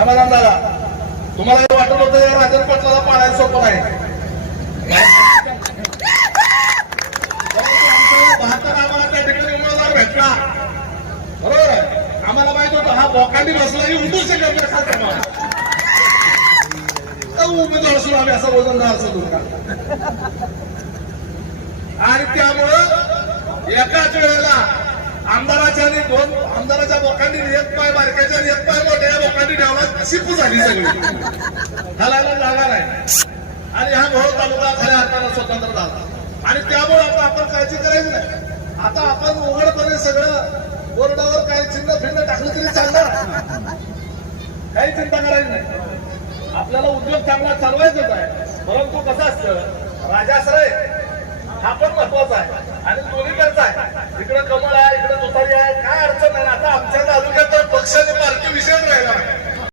समाधान झाला. तुम्हाला वाटत होतं राजन पाटलाला पाळायला सोपं नाही. 72 आम्हाला त्या ठिकाणी उमेदवार भेटला. बरोबर आहे. आम्हाला माहित होतं हा बोकांडी बसला उठू शकत नाही. उमेदवार असून आम्ही असं वजनदार असतो का. आणि त्यामुळं एकाच वेळेला आमदाराच्या आणि 2 आमदाराच्या बोकांडी एक पाय बारक्याच्या आणि एक पाय मोठ्या बोकांडी ठेवला शिपू झाली सगळी. घालायला जागा नाही. आणि हा मोहोळ तालुका खऱ्या अर्थानं स्वतंत्र झाला. आणि त्यामुळे आता आपण काळजी करायची नाही. आता आपण उघडपणे सगळं बोर्डावर काही चिन्ह भिन्न टाकलं तरी चालणार. काही चिंता करायची नाही. आपल्याला उद्योग चांगला चालवायचाच आहे. परंतु कसं असतं राजाश्रय हा पण महत्वाचा आहे. आणि दोन्हीकडचा आहे. इकडे कमळ आहे, इकडे तुतारी आहे, काय अडचण नाही. आता आमच्या तालुक्यात पक्ष आणि पार्टी विषय राहिला.